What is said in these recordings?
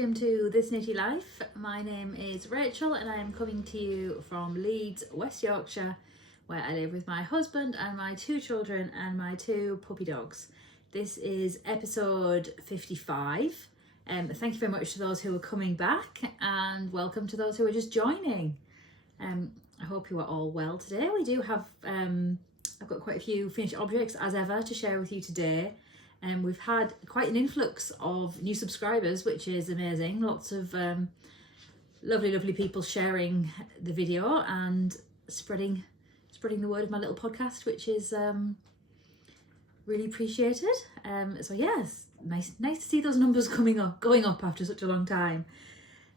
welcome to This Nitty Life. My name is Rachel and I am coming to you from Leeds, West Yorkshire, where I live with my husband and my 2 children and my 2 puppy dogs. This is episode 55. Thank you very much to those who are coming back and welcome to those who are just joining. I hope you are all well today. We do have, I've got quite a few finished objects as ever to share with you today. And we've had quite an influx of new subscribers, which is amazing. Lots of lovely people sharing the video and spreading the word of my little podcast, which is really appreciated. So yes, nice to see those numbers going up after such a long time.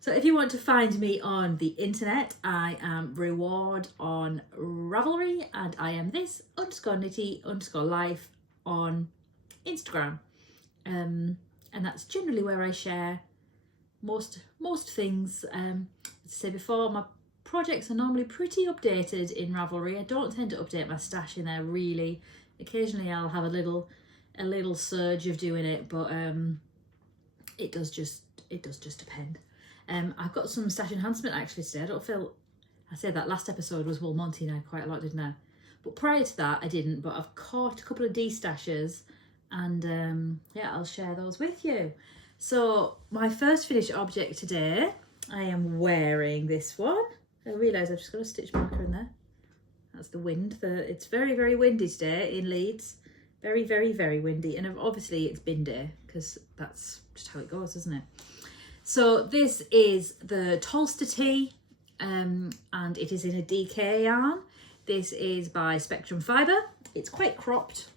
So if you want to find me on the internet, I am Reward on Ravelry, and I am this_nitty_life on Instagram, and that's generally where I share most things. As I said before, my projects are normally pretty updated in Ravelry. I don't tend to update my stash in there really. Occasionally I'll have a little surge of doing it, but it does just depend. I've got some stash enhancement actually today. I said that last episode was Wool Monty and I quite a lot, didn't I? But prior to that I didn't, but I've caught a couple of D-stashes. And yeah, I'll share those with you. So my first finished object today, I am wearing this one. I realise I've just got a stitch marker in there. That's the wind. It's very windy today in Leeds. Very windy. And obviously it's bin day because that's just how it goes, isn't it? So this is the Tolster tee, and it is in a DK yarn. This is by Spectrum Fibre. It's quite cropped.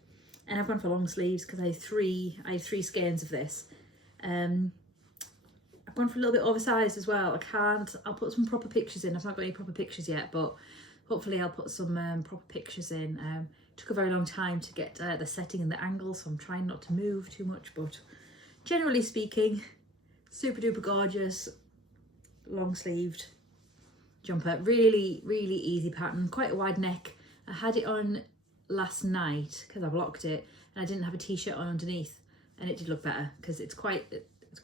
And I've gone for long sleeves because I have three skeins of this. I've gone for a little bit oversized as well. I'll put some proper pictures in. I've not got any proper pictures yet, but hopefully I'll put some proper pictures in. Took a very long time to get the setting and the angle, so I'm trying not to move too much, but generally speaking, super duper gorgeous, long sleeved jumper. Really easy pattern, quite a wide neck. I had it on last night because I blocked it and I didn't have a t-shirt on underneath, and it did look better because it's quite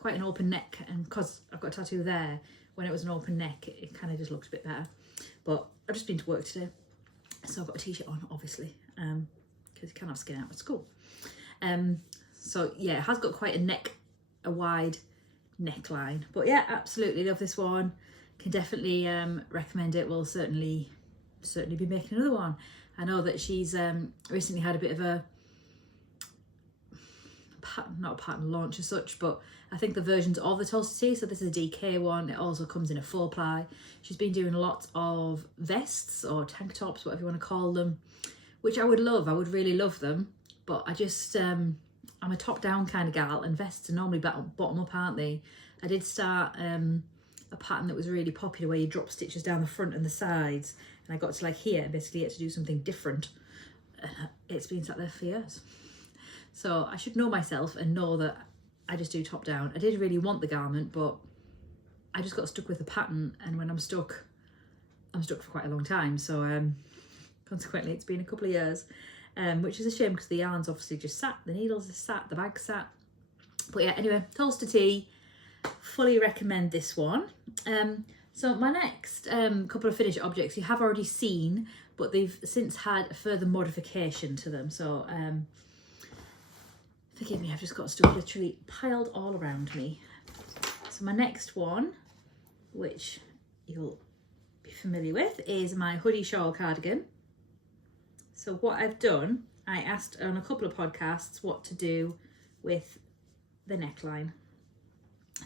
an open neck, and because I've got a tattoo there, when it was an open neck it kind of just looked a bit better. But I've just been to work today, so I've got a t-shirt on obviously, because you can't have skin out at school. So yeah, it has got quite a wide neckline, but yeah, absolutely love this one. Can definitely recommend it. We'll certainly be making another one. I know that she's recently had a bit of a not a pattern launch as such, but I think the versions of the Tolster tee, so this is a DK one, it also comes in a 4-ply. She's been doing a lot of vests or tank tops, whatever you want to call them, which I would really love them, but I just I'm a top down kind of gal, and vests are normally bottom up, aren't they? I did start a pattern that was really popular where you drop stitches down the front and the sides, and I got to like here, basically had to do something different. It's been sat there for years. So I should know myself and know that I just do top down. I did really want the garment, but I just got stuck with the pattern, and when I'm stuck for quite a long time. So consequently it's been a couple of years, which is a shame because the yarn's obviously just sat, the needles are sat, the bag's sat. But yeah, anyway, Tolster tee, fully recommend this one. So my next couple of finished objects you have already seen, but they've since had a further modification to them. So forgive me, I've just got stuff literally piled all around me. So my next one, which you'll be familiar with, is my hoodie shawl cardigan. So what I've done, I asked on a couple of podcasts what to do with the neckline.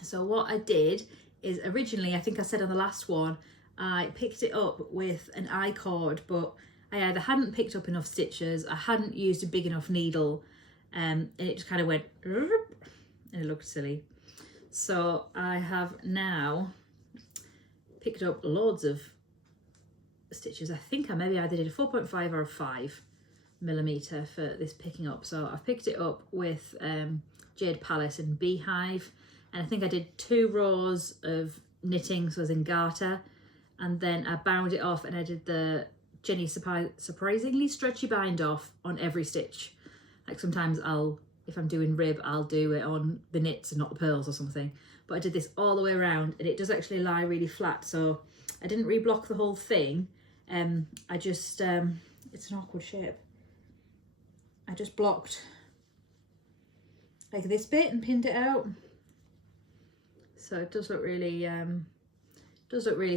So what I did is originally, I think I said on the last one, I picked it up with an I-cord, but I either hadn't picked up enough stitches, I hadn't used a big enough needle, and it just kind of went, and it looked silly. So I have now picked up loads of stitches. I think I maybe either did a 4.5 or a 5mm for this picking up. So I've picked it up with Jade Palace and Beehive. And I think I did 2 rows of knitting, so as in garter, and then I bound it off and I did the Jenny surprisingly stretchy bind off on every stitch. Like sometimes if I'm doing rib, I'll do it on the knits and not the pearls or something. but I did this all the way around, and it does actually lie really flat, so I didn't reblock the whole thing. I just it's an awkward shape. I just blocked like this bit and pinned it out, so it does look really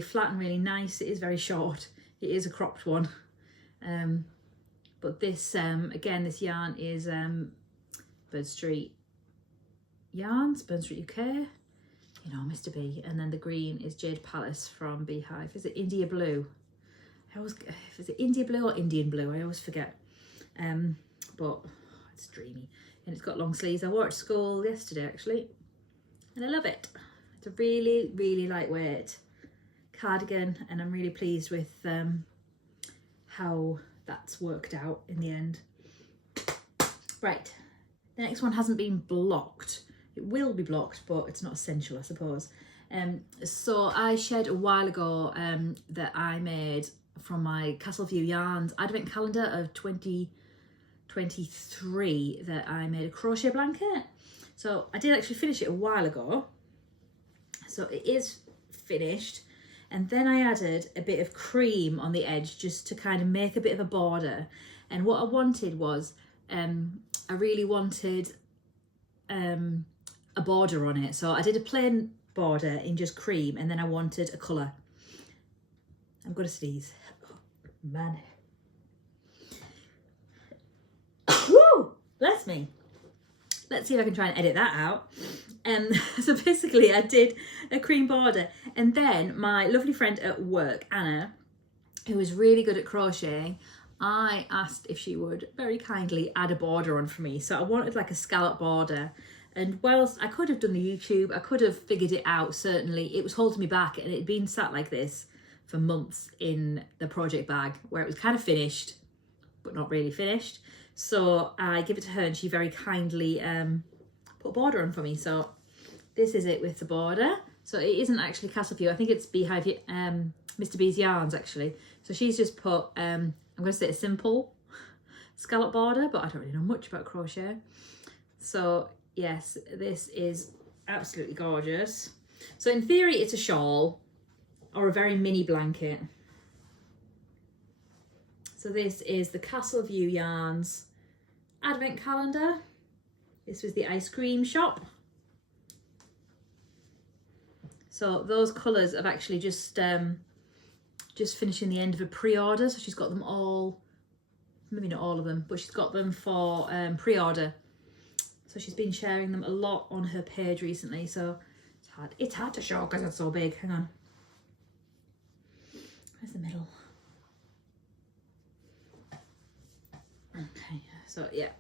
flat and really nice. It is very short. It is a cropped one, but this again, this yarn is Bird Street Yarns, Bird Street UK, you know, Mr. B, and then the green is Jade Palace from Beehive. Is it India Blue? Is it India Blue or Indian Blue? I always forget. But it's dreamy, and it's got long sleeves. I wore it to school yesterday actually, and I love it. It's a really, really lightweight cardigan, and I'm really pleased with how that's worked out in the end. Right, the next one hasn't been blocked. It will be blocked, but it's not essential, I suppose. So I shared a while ago that I made from my Castleview Yarns advent calendar of 2023 that I made a crochet blanket. So I did actually finish it a while ago. So it is finished. And then I added a bit of cream on the edge just to kind of make a bit of a border. And what I wanted was, I really wanted a border on it. So I did a plain border in just cream, and then I wanted a colour. I'm going to sneeze. Oh, man. Woo! Bless me. Let's see if I can try and edit that out. So basically I did a cream border, and then my lovely friend at work, Anna, who is really good at crocheting, I asked if she would very kindly add a border on for me. So I wanted like a scallop border, and whilst I could have done the YouTube, I could have figured it out, certainly it was holding me back, and it had been sat like this for months in the project bag where it was kind of finished but not really finished. So I give it to her, and she very kindly put a border on for me. So this is it with the border. So it isn't actually Castleview. I think it's Beehive, Mr. B's Yarns actually. So she's just put, I'm going to say a simple scallop border, but I don't really know much about crochet. So yes, this is absolutely gorgeous. So in theory, it's a shawl or a very mini blanket. So this is the Castleview Yarns advent calendar. This was the ice cream shop. So those colours have actually just finishing the end of a pre-order. So she's got them all, maybe not all of them, but she's got them for pre-order. So she's been sharing them a lot on her page recently. So it's hard to show because it's so big. Hang on. Where's the middle? Okay, so yeah.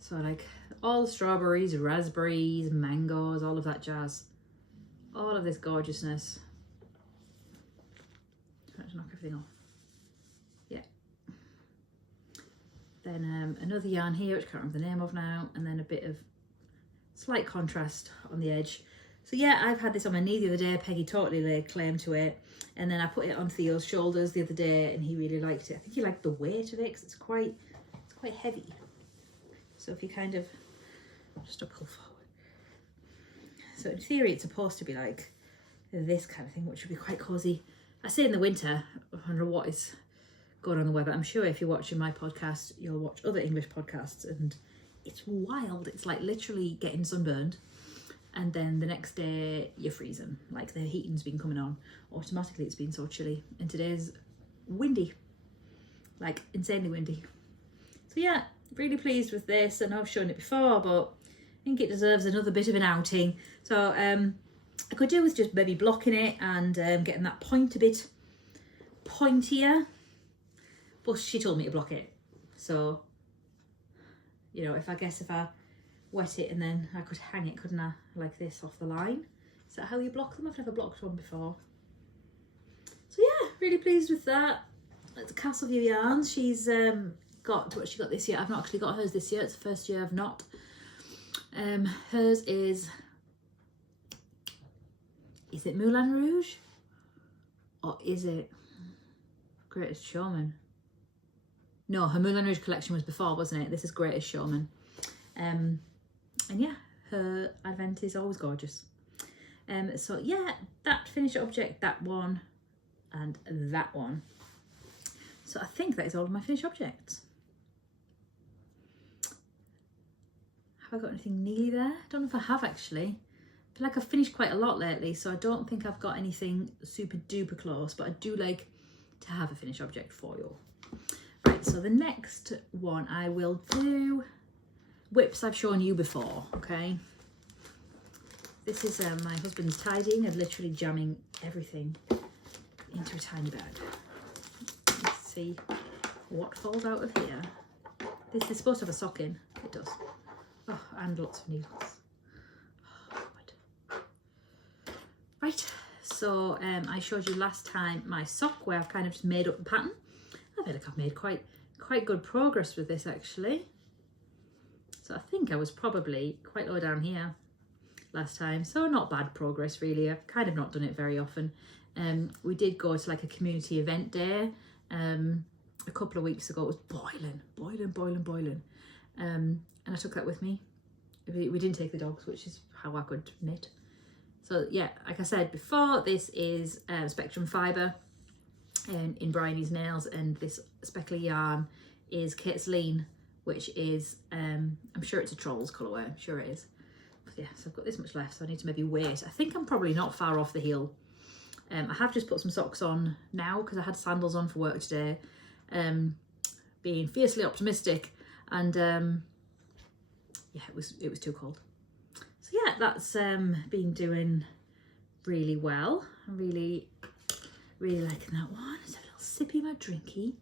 So like all the strawberries, raspberries, mangoes, all of that jazz. All of this gorgeousness. Trying to knock everything off. Yeah. Then another yarn here, which I can't remember the name of now, and then a bit of slight contrast on the edge. So yeah, I've had this on my knee the other day. Peggy totally laid claim to it, and then I put it on Theo's shoulders the other day, and he really liked it. I think he liked the weight of it because it's quite heavy. So if you kind of just pull forward. So in theory, it's supposed to be like this kind of thing, which would be quite cozy. I say in the winter, I don't know what is going on the weather. I'm sure if you're watching my podcast, you'll watch other English podcasts, and it's wild. It's like literally getting sunburned, and then the next day you're freezing. Like the heating's been coming on automatically. It's been so chilly, and today's windy, like insanely windy. So yeah, really pleased with this, and I've shown it before, but I think it deserves another bit of an outing. So I could do with just maybe blocking it and getting that point a bit pointier, but she told me to block it. So, you know, if I wet it and then I could hang it, couldn't I, like this off the line. Is that how you block them? I've never blocked one before. So yeah, really pleased with that. It's Castleview Yarns. She's got what she got this year. I've not actually got hers this year. It's the first year I've not. Hers is it Moulin Rouge? Or is it Greatest Showman? No, her Moulin Rouge collection was before, wasn't it? This is Greatest Showman. And yeah, her advent is always gorgeous. So yeah, that finished object, that one, and that one. So I think that is all of my finished objects. Have I got anything nearly there? I don't know if I have actually. I feel like I've finished quite a lot lately, so I don't think I've got anything super duper close, but I do like to have a finished object for you. Right, so the next one I will do whips I've shown you before, okay? This is my husband's tidying and literally jamming everything into a tiny bag. Let's see what falls out of here. This is supposed to have a sock in. It does. Oh, and lots of needles. Oh, God. Right, so I showed you last time my sock where I've kind of just made up the pattern. I feel like I've made quite good progress with this actually. So I think I was probably quite low down here last time, so not bad progress really. I've kind of not done it very often. We did go to like a community event day a couple of weeks ago. It was boiling, and I took that with me. We didn't take the dogs, which is how I could knit. So yeah, like I said before, this is Spectrum Fibre in Bryony's Nails, and this speckly yarn is Kate's Lean, which is I'm sure it's a Trolls colourway, I'm sure it is. But yeah, so I've got this much left, so I need to maybe wait. I think I'm probably not far off the heel. I have just put some socks on now because I had sandals on for work today, being fiercely optimistic, and yeah, it was too cold. So yeah, that's been doing really well. I'm really liking that one. Let's have a little sippy of my drinky.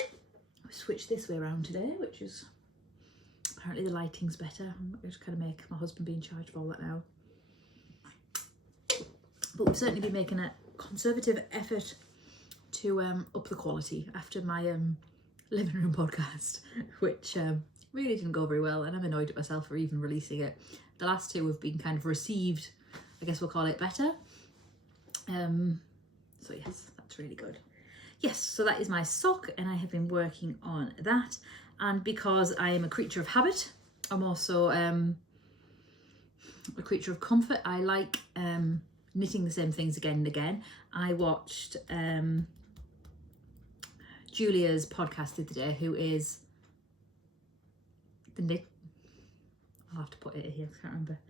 I switched this way around today, which is apparently the lighting's better. I'm just kind of make my husband be in charge of all that now. But we've certainly been making a conservative effort to up the quality after my living room podcast, which really didn't go very well, and I'm annoyed at myself for even releasing it. The last two have been kind of received, I guess we'll call it, better. So yes, that's really good. Yes, so that is my sock, and I have been working on that. And because I am a creature of habit, I'm also a creature of comfort. I like knitting the same things again and again. I watched Julia's podcast the other day, who is the knit. I'll have to put it here, I can't remember.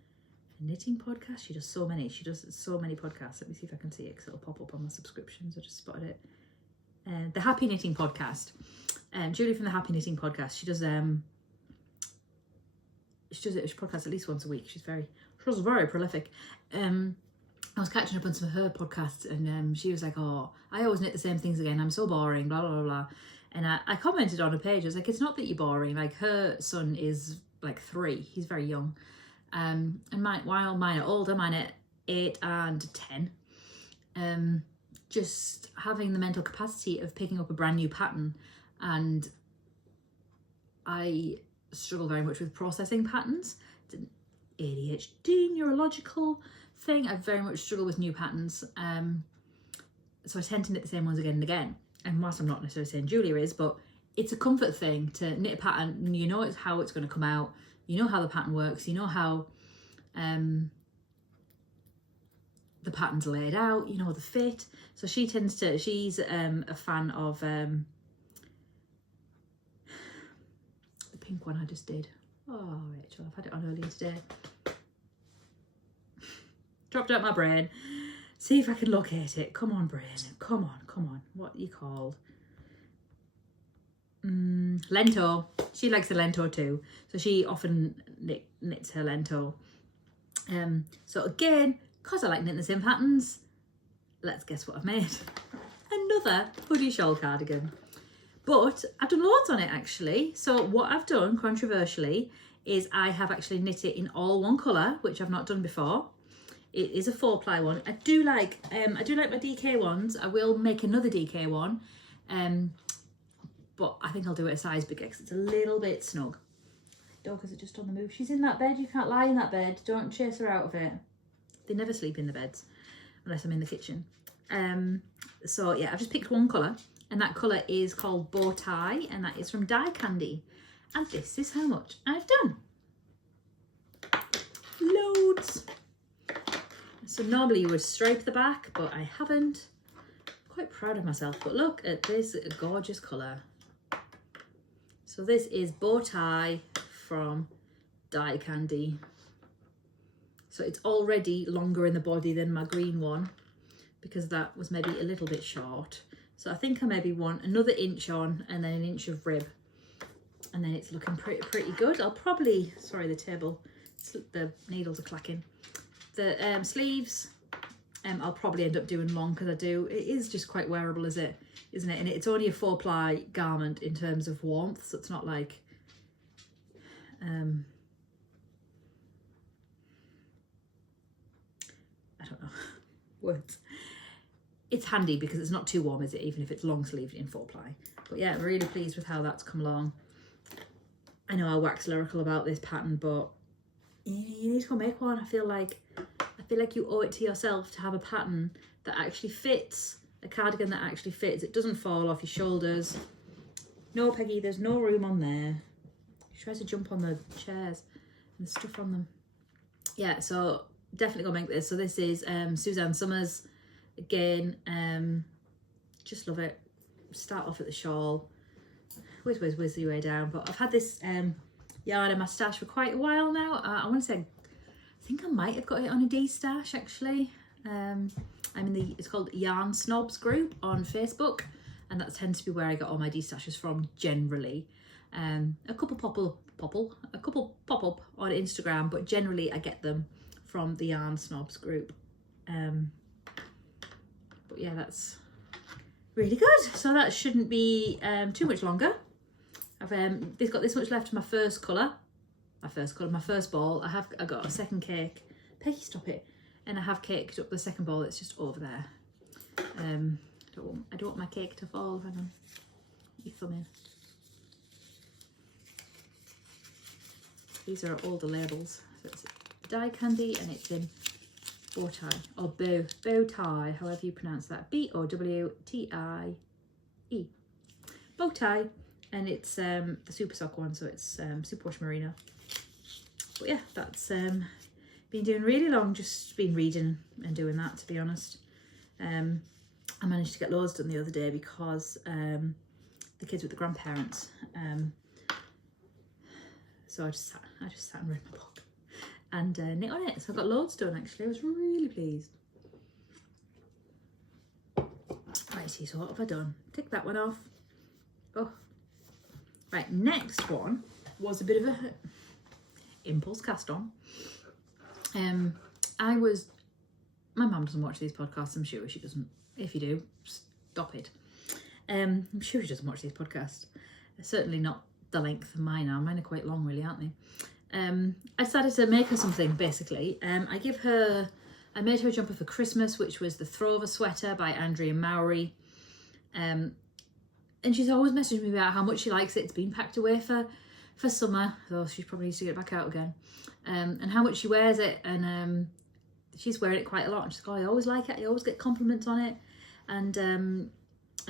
The knitting podcast. She does so many. She does so many podcasts. Let me see if I can see it because it'll pop up on my subscriptions. I just spotted it. The Happy Knitting Podcast. Julie from the Happy Knitting Podcast. She does she podcasts at least once a week. She's very prolific. I was catching up on some of her podcasts, and she was like, "Oh, I always knit the same things again. I'm so boring." Blah blah blah blah. And I commented on her page. I was like, "It's not that you're boring. Like, her son is like 3. He's very young, and while mine are older, mine are 8 and 10. Just having the mental capacity of picking up a brand new pattern, and I struggle very much with processing patterns. It's an ADHD neurological thing. I very much struggle with new patterns, so I tend to knit the same ones again and again. And whilst I'm not necessarily saying Julia is, but it's a comfort thing to knit a pattern, and you know it's how it's going to come out, you know how the pattern works, you know how the pattern's laid out, you know the fit. So she's a fan of the pink one I just did. Oh, Rachel, I've had it on earlier today. Dropped out my brain. See if I can locate it. Come on, brain. Come on. What are you called? Lento. She likes the Lento too. So she often knits her Lento. So again, because I like knitting the same patterns, let's guess what I've made. Another hoodie shawl cardigan. But I've done loads on it actually. So what I've done, controversially, is I have actually knit it in all one colour, which I've not done before. It is a 4-ply one. I do like my DK ones. I will make another DK one, but I think I'll do it a size bigger because it's a little bit snug. Dog, is it just on the move? She's in that bed. You can't lie in that bed. Don't chase her out of it. They never sleep in the beds unless I'm in the kitchen. So yeah, I've just picked one colour, and that colour is called Bow Tie, and that is from Die Candy. And this is how much I've done. Loads colours. So normally you would stripe the back, but I haven't. I'm quite proud of myself, but look at this gorgeous colour. So this is Bow Tie from Die Candy. So it's already longer in the body than my green one, because that was maybe a little bit short. So I think I maybe want another inch on and then an inch of rib. And then it's looking pretty good. I'll probably, sorry, the needles are clacking. The sleeves, I'll probably end up doing long, because it is just quite wearable, isn't it? And it's only a 4-ply garment in terms of warmth, so it's not like, I don't know, words. It's handy because it's not too warm, is it? Even if it's long sleeved in 4-ply. But yeah, I'm really pleased with how that's come along. I know I wax lyrical about this pattern, but you need to go make one. I feel like you owe it to yourself to have a pattern that actually fits, a cardigan that actually fits. It doesn't fall off your shoulders. No, Peggy, there's no room on there. She tries to jump on the chairs and stuff on them. Yeah, so definitely go make this. So this is Suzanne Summers. Again, just love it. Start off at the shawl. Whiz your way down. But I've had this yarn in my stash for quite a while now. I want to say, I think I might have got it on a D-stash actually. It's called Yarn Snobs group on Facebook, and that tends to be where I got all my D-stashes from generally. A couple pop up on Instagram, but generally I get them from the Yarn Snobs group. But yeah, that's really good. So that shouldn't be too much longer. I've got this much left of my first ball. I got a second cake. Peggy, stop it. And I have caked up the second ball. It's just over there. I don't want my cake to fall. Hang on. Let me thumb in. These are all the labels. So it's Die Candy and it's in bow tie or bow tie, however you pronounce that. BOWTIE. Bow tie, and it's the Super Sock one, so it's Superwash Merino. But yeah, that's been doing really long, just been reading and doing that, to be honest. I managed to get loads done the other day because the kids with the grandparents. So I just sat and read my book and knit on it. So I got loads done actually. I was really pleased. Righty, so what have I done? Tick that one off. Oh, right. Next one was a bit of a impulse cast on. My mum doesn't watch these podcasts. I'm sure she doesn't. If you do, stop it. I'm sure she doesn't watch these podcasts. Certainly not the length of mine are. Mine are quite long, really, aren't they? I decided to make her something, basically. I made her a jumper for Christmas, which was the Throver sweater by Andrea Mowry. And she's always messaged me about how much she likes it. It's been packed away for summer, so she probably needs to get it back out again. And how much she wears it, and she's wearing it quite a lot. And she's like, oh, I always like it. I always get compliments on it, and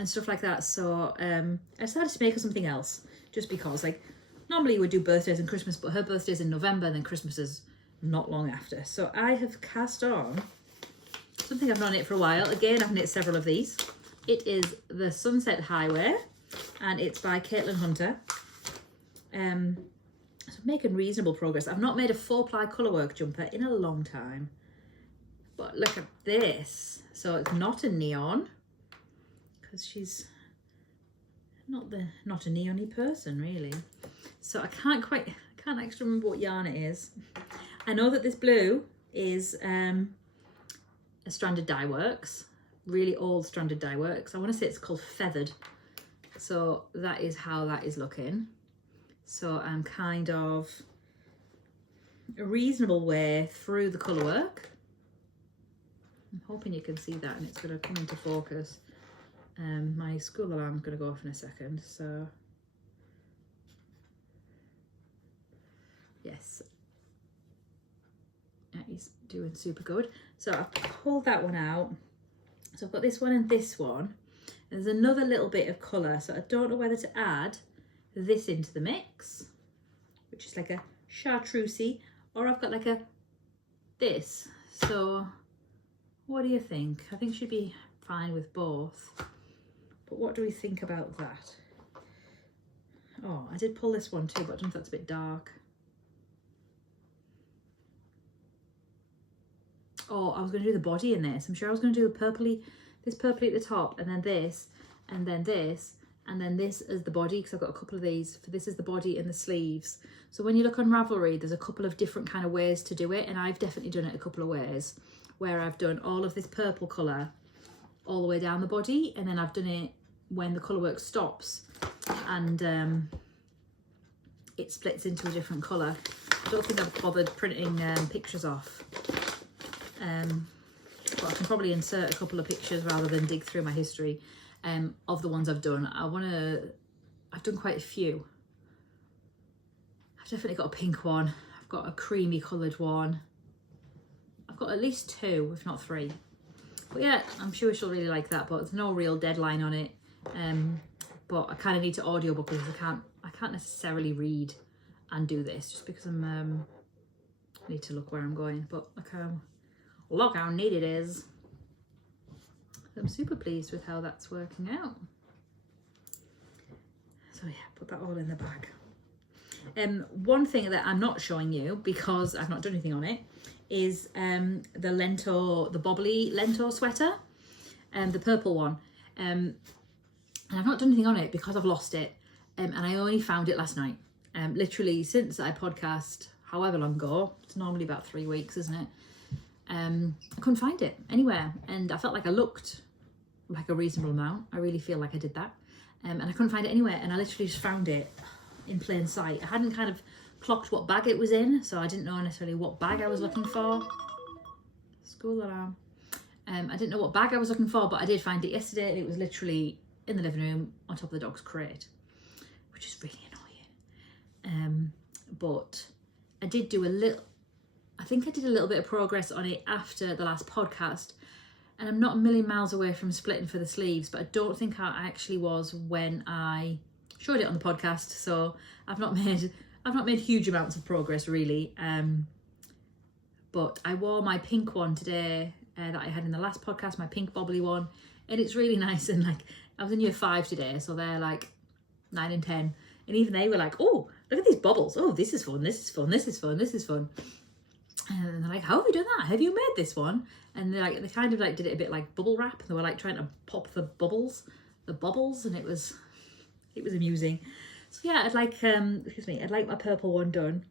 stuff like that. So I decided to make her something else, just because, like, normally you would do birthdays and Christmas, but her birthday's in November, and then Christmas is not long after. So I have cast on something I've not knit for a while. Again, I've knit several of these. It is the Sunset Highway, and it's by Caitlin Hunter. So making reasonable progress. I've not made a 4-ply colourwork jumper in a long time, but look at this. So it's not a neon, because she's not a neon-y person really. So I can't actually remember what yarn it is. I know that this blue is a Stranded Dye Works, really old Stranded Dye Works. I want to say it's called Feathered. So that is how that is looking. So I'm kind of a reasonable way through the colour work. I'm hoping you can see that and it's going to come into focus. My school alarm's going to go off in a second, so yes, that is doing super good. So I've pulled that one out. So I've got this one and this one. And there's another little bit of colour, so I don't know whether to add this into the mix, which is like a chartreusey, or I've got like a this. So what do you think? I think it should be fine with both. But what do we think about that? Oh, I did pull this one too, but I don't know if that's a bit dark. Oh, I was going to do the body in this. I'm sure I was going to do this purpley at the top, and then this, and then this, and then this as the body, because I've got a couple of these. For this is the body and the sleeves. So when you look on Ravelry, there's a couple of different kind of ways to do it, and I've definitely done it a couple of ways, where I've done all of this purple colour all the way down the body, and then I've done it when the colourwork stops, and it splits into a different colour. I don't think I've bothered printing pictures off. But I can probably insert a couple of pictures rather than dig through my history of the ones I've done. I've done quite a few. I've definitely got a pink one. I've got a creamy coloured one. I've got at least 2, if not 3. But yeah, I'm sure she'll really like that, but there's no real deadline on it. But I kind of need to audiobook because I can't necessarily read and do this just because I need to look where I'm going. But look how neat it is. I'm super pleased with how that's working out. So yeah, put that all in the bag. One thing that I'm not showing you because I've not done anything on it is the bobbly Lento sweater, the purple one. And I've not done anything on it because I've lost it, and I only found it last night. Literally since I podcast however long ago, it's normally about 3 weeks, isn't it? I couldn't find it anywhere, and I felt like I looked like a reasonable amount. I really feel like I did that, and I couldn't find it anywhere, and I literally just found it in plain sight. I hadn't kind of clocked what bag it was in, so I didn't know necessarily what bag I was looking for. School alarm. I didn't know what bag I was looking for, but I did find it yesterday, and it was literally in the living room on top of the dog's crate, which is really annoying. But I did do I think I did a little bit of progress on it after the last podcast, and I'm not a million miles away from splitting for the sleeves, but I don't think I actually was when I showed it on the podcast. So I've not made huge amounts of progress really. But I wore my pink one today that I had in the last podcast, my pink bobbly one, and it's really nice. And like, I was in year 5 today, so they're like 9 and 10, and even they were like, oh, look at these bubbles. Oh, this is fun. This is fun. This is fun. This is fun. And they're like, how have you done that? Have you made this one? And they kind of like did it a bit like bubble wrap. They were like trying to pop the bubbles, and it was amusing. So yeah, I'd like my purple one done.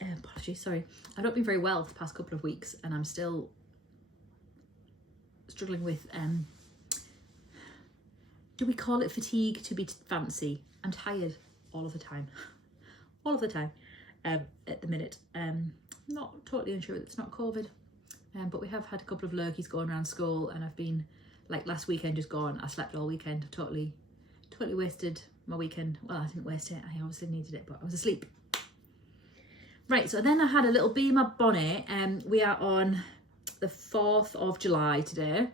Apologies, sorry. I've not been very well for the past couple of weeks, and I'm still struggling with do we call it fatigue to be fancy? I'm tired all of the time. At the minute. Not totally unsure that it's not COVID, but we have had a couple of lurgies going around school, and I've been, like last weekend just gone, I slept all weekend, totally wasted my weekend. Well, I didn't waste it, I obviously needed it, but I was asleep. Right, so then I had a little bee in my bonnet, and we are on the 4th of July today.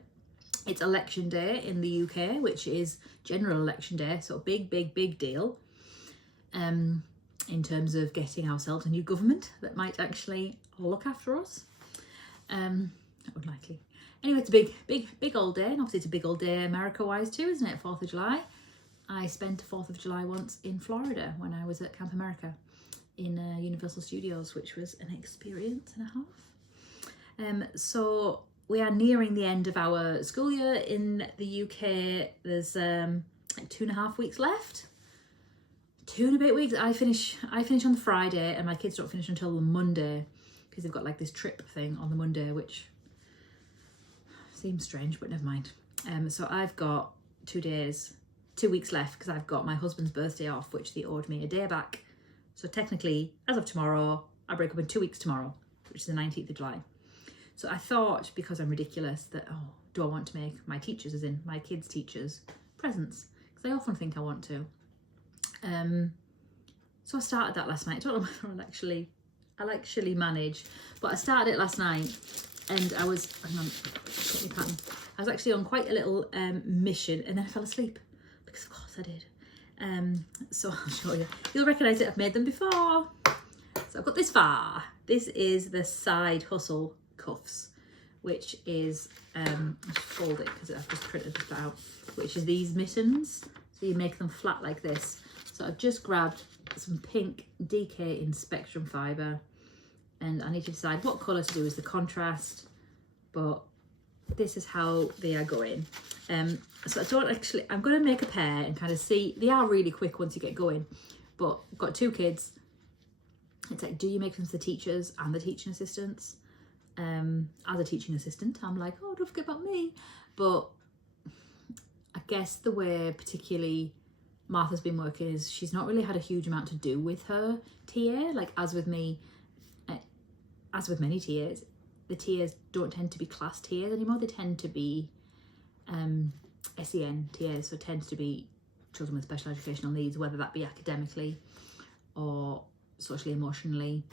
It's election day in the UK, which is general election day, so big deal. In terms of getting ourselves a new government that might actually look after us. Unlikely. Anyway, it's a big old day, and obviously it's a big old day America-wise too, isn't it? 4th of July. I spent 4th of July once in Florida when I was at Camp America in Universal Studios, which was an experience and a half. So we are nearing the end of our school year in the UK. There's like 2.5 weeks left. 2 and a bit weeks. I finish on the Friday, and my kids don't finish until the Monday because they've got like this trip thing on the Monday, which seems strange, but never mind. So I've got 2 weeks left because I've got my husband's birthday off, which they owed me a day back. So technically, as of tomorrow, I break up in 2 weeks tomorrow, which is the 19th of July. So I thought, because I'm ridiculous, that, do I want to make my teachers, as in my kids' teachers, presents? Because I often think I want to. So I started that last night. I don't know whether I'll actually manage, but I started it last night, and I was actually on quite a little mission, and then I fell asleep because of course I did. So I'll show you. You'll recognise it. I've made them before. So I've got this this is the Side Hustle cuffs, which is, I'll just fold it because I've just printed this out, which is these mittens. So you make them flat like this. So I've just grabbed some pink DK in Spectrum fibre, and I need to decide what colour to do as the contrast, but this is how they are going. So I'm going to make a pair and kind of see. They are really quick once you get going, but I've got 2 kids. It's like, do you make them for the teachers and the teaching assistants? As a teaching assistant, I'm like, oh, don't forget about me. But I guess the way particularly Martha's been working is she's not really had a huge amount to do with her TA. Like, as with me, as with many TAs, the TAs don't tend to be class TAs anymore. They tend to be SEN TAs, so it tends to be children with special educational needs, whether that be academically or socially, emotionally,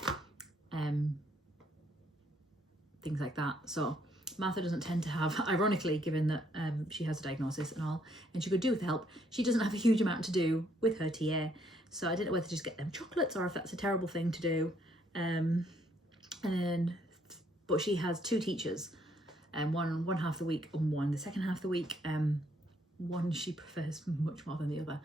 things like that. So Martha doesn't tend to have, ironically, given that she has a diagnosis and all, and she could do with help, she doesn't have a huge amount to do with her TA. So I didn't know whether to just get them chocolates or if that's a terrible thing to do. But she has 2 teachers, one half the week and one the second half of the week. One she prefers much more than the other.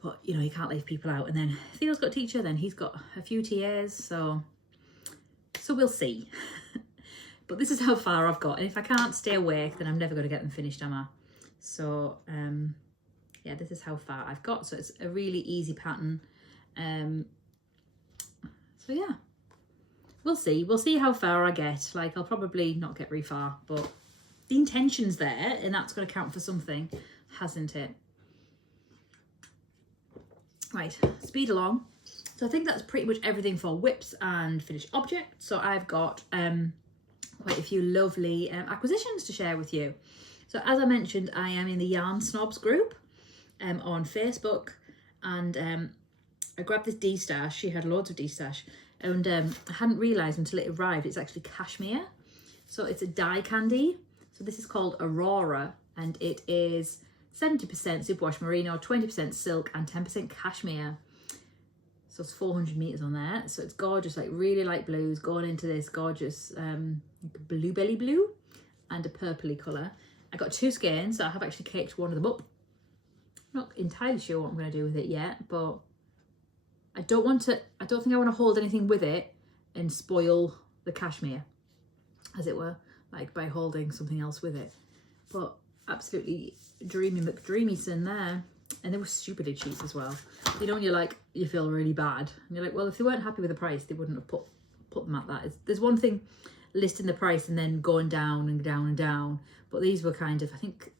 But, you know, you can't leave people out. And then Theo's got a teacher, then he's got a few TAs, so we'll see. But this is how far I've got. And if I can't stay awake, then I'm never going to get them finished, am I? So, yeah, this is how far I've got. So it's a really easy pattern. So, yeah. We'll see. We'll see how far I get. Like, I'll probably not get very far, but the intention's there, and that's going to count for something, hasn't it? Right, speed along. So I think that's pretty much everything for whips and finished objects. So I've got quite a few lovely acquisitions to share with you. So as I mentioned, I am in the Yarn Snobs group on Facebook, and I grabbed this D-stash. She had loads of D-stash, and I hadn't realised until it arrived it's actually cashmere. So it's a dye candy. So this is called Aurora, and it is 70% superwash merino, 20% silk, and 10% cashmere. So it's 400 meters on there. So it's gorgeous, like really light blues going into this gorgeous bluebelly blue and a purpley colour. I got 2 skeins, so I have actually caked one of them up. I'm not entirely sure what I'm going to do with it yet, but I don't think I want to hold anything with it and spoil the cashmere, as it were, like by holding something else with it. But absolutely dreamy McDreamyson there. And they were stupidly cheap as well. You know, when you're like, you feel really bad. And you're like, well, if they weren't happy with the price, they wouldn't have put them at that. There's one thing listing the price and then going down and down and down. But these were kind of, I think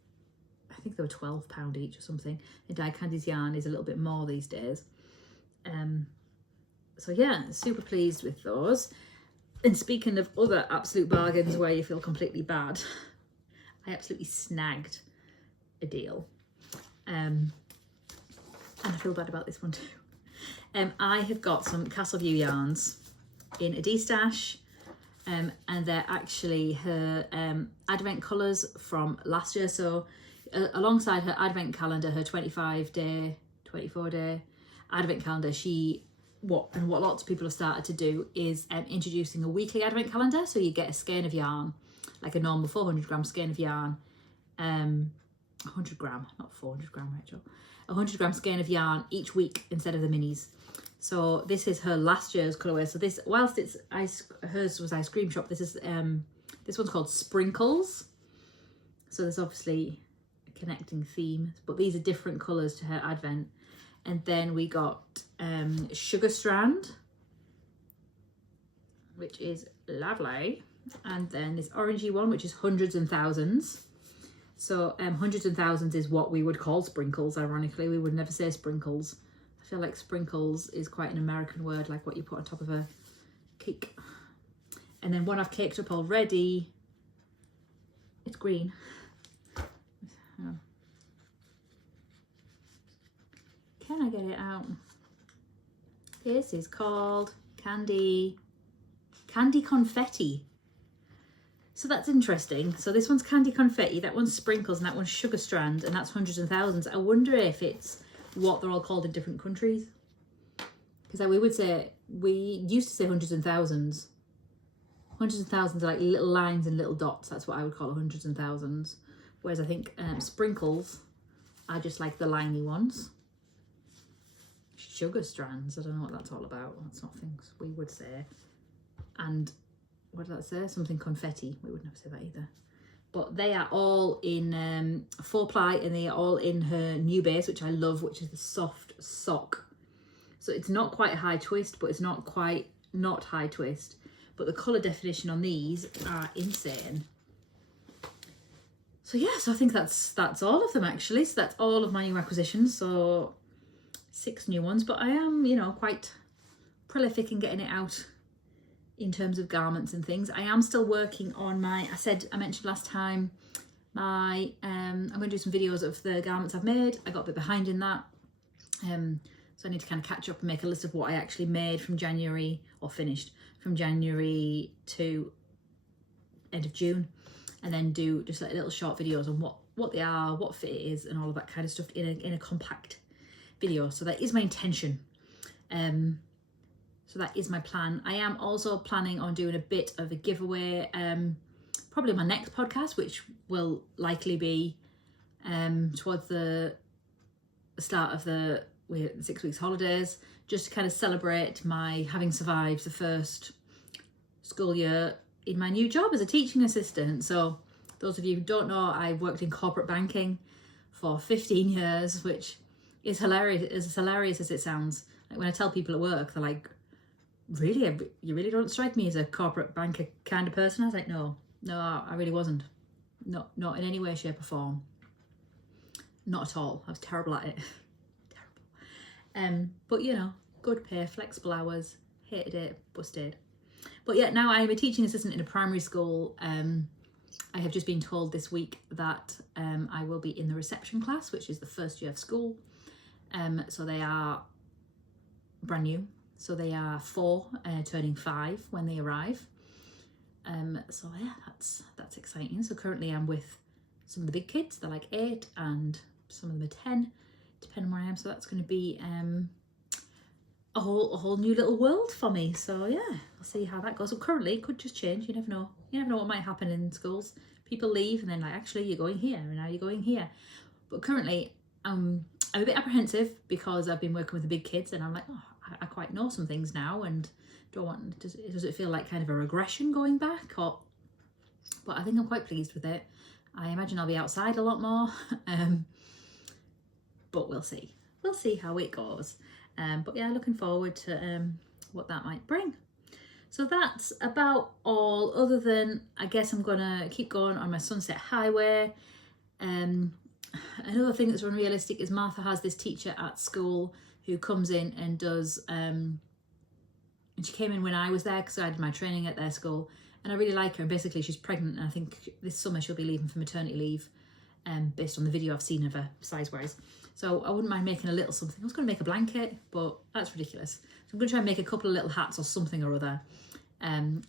they were £12 each or something. And Dye Candy's yarn is a little bit more these days. So yeah, super pleased with those. And speaking of other absolute bargains where you feel completely bad, I absolutely snagged a deal. And I feel bad about this one too. I have got some Castleview yarns in a D-stash, and they're actually her advent colours from last year. So alongside her advent calendar, her 25-day, 24-day advent calendar, what lots of people have started to do is introducing a weekly advent calendar. So you get a skein of yarn, like a normal 400-gram skein of yarn, 100-gram, not 400-gram, Rachel. 100-gram skein of yarn each week instead of the minis. So this is her last year's colourway. So this, whilst hers was Ice Cream Shop, this one's called Sprinkles. So there's obviously a connecting theme, but these are different colours to her advent. And then we got Sugar Strand, which is lovely. And then this orangey one, which is Hundreds and Thousands. So Hundreds and Thousands is what we would call sprinkles, ironically. We would never say sprinkles. I feel like sprinkles is quite an American word, like what you put on top of a cake. And then one I've caked up already, it's green. Oh. Can I get it out? This is called Candy Confetti. So that's interesting. So this one's Candy Confetti, that one's Sprinkles, and that one's Sugar Strand, and that's Hundreds and Thousands. I wonder if it's what they're all called in different countries. because we would say, we used to say hundreds and thousands. Hundreds and thousands are like little lines and little dots. That's what I would call hundreds and thousands. Whereas I think sprinkles are just like the liney ones. Sugar strands, I don't know what that's all about. That's not things we would say. And what did that say? Something confetti. We would never say that either. But they are all in 4-ply, and they are all in her new base, which I love, which is the soft sock. So it's not quite a high twist, but it's not quite not high twist. But the colour definition on these are insane. So yeah, so I think that's all of them actually. So that's all of my new acquisitions. So 6 new ones, but I am, you know, quite prolific in getting it out in terms of garments and things. I am still working on my, I mentioned last time, my, I'm going to do some videos of the garments I've made. I got a bit behind in that. So I need to kind of catch up and make a list of what I actually made from January, or finished from January to end of June. And then do just like little short videos on what they are, what fit it is, and all of that kind of stuff in a compact video. So that is my intention. So that is my plan. I am also planning on doing a bit of a giveaway, probably my next podcast, which will likely be towards the start of the 6 weeks holidays, just to kind of celebrate my having survived the first school year in my new job as a teaching assistant. So those of you who don't know, I worked in corporate banking for 15 years, which is hilarious, as hilarious as it sounds. Like when I tell people at work, they're like, really? You really don't strike me as a corporate banker kind of person? I was like, no, I really wasn't. Not in any way, shape or form. Not at all. I was terrible at it. Terrible. But you know, good pay, flexible hours, hated it, but stayed. But yeah, now I'm a teaching assistant in a primary school. I have just been told this week that I will be in the reception class, which is the first year of school. So they are brand new. So they are 4, turning 5 when they arrive. So yeah, that's exciting. So currently I'm with some of the big kids. They're like 8 and some of them are 10, depending on where I am. So that's going to be a whole new little world for me. So yeah, I'll see how that goes. So currently it could just change. You never know. You never know what might happen in schools. People leave and then like, actually you're going here and now you're going here. But currently I'm a bit apprehensive because I've been working with the big kids and I'm like, oh, I quite know some things now and don't want, does it feel like kind of a regression going back? But I think I'm quite pleased with it. I imagine I'll be outside a lot more, but we'll see how it goes. But yeah, looking forward to what that might bring. So that's about all, other than I guess I'm gonna keep going on my Sunset Highway. Another thing that's unrealistic is Martha has this teacher at school who comes in and does, and she came in when I was there because I did my training at their school, and I really like her. And basically she's pregnant and I think this summer she'll be leaving for maternity leave, based on the video I've seen of her size wise. So I wouldn't mind making a little something. I was going to make a blanket, but that's ridiculous. So I'm going to try and make a couple of little hats or something or other.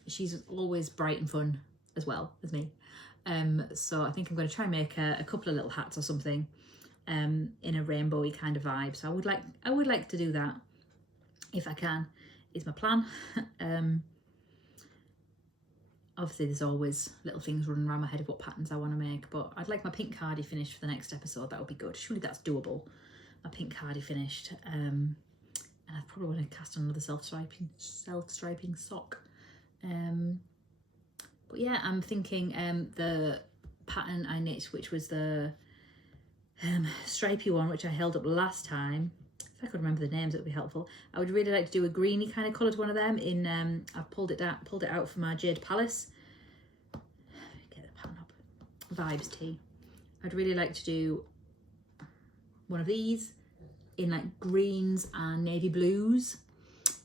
She's always bright and fun as well as me. So I think I'm going to try and make a couple of little hats or something in a rainbowy kind of vibe. So I would like to do that if I can, is my plan. Obviously there's always little things running around my head of what patterns I want to make, but I'd like my pink cardie finished for the next episode. That would be good. Surely that's doable. My pink cardie finished. And I probably want to cast another self-striping sock. But yeah, I'm thinking the pattern I knit, which was the stripy one, which I held up last time. If I could remember the names, it would be helpful. I would really like to do a greeny kind of coloured one of them in, I've pulled it out from our Jade Palace. Get the pattern up. Vibes Tea. I'd really like to do one of these in like greens and navy blues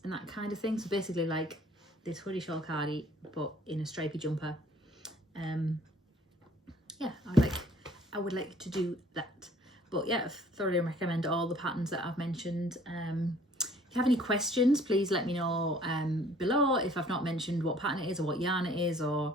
and that kind of thing. So basically like this hoodie shawl cardie, but in a stripy jumper. Yeah, I would like to do that. But yeah, I thoroughly recommend all the patterns that I've mentioned. If you have any questions, please let me know below. If I've not mentioned what pattern it is or what yarn it is or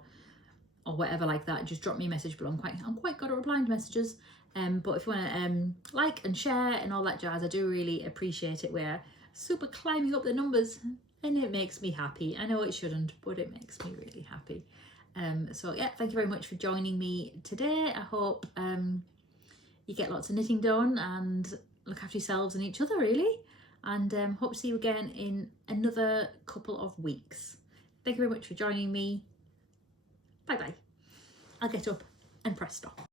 whatever like that, just drop me a message below. I'm quite good at replying to messages. But if you want to like and share and all that jazz, I do really appreciate it. We're super climbing up the numbers, and it makes me happy. I know it shouldn't, but it makes me really happy. So yeah, thank you very much for joining me today. I hope you get lots of knitting done and look after yourselves and each other, really. And hope to see you again in another couple of weeks. Thank you very much for joining me. Bye bye. I'll get up and press stop.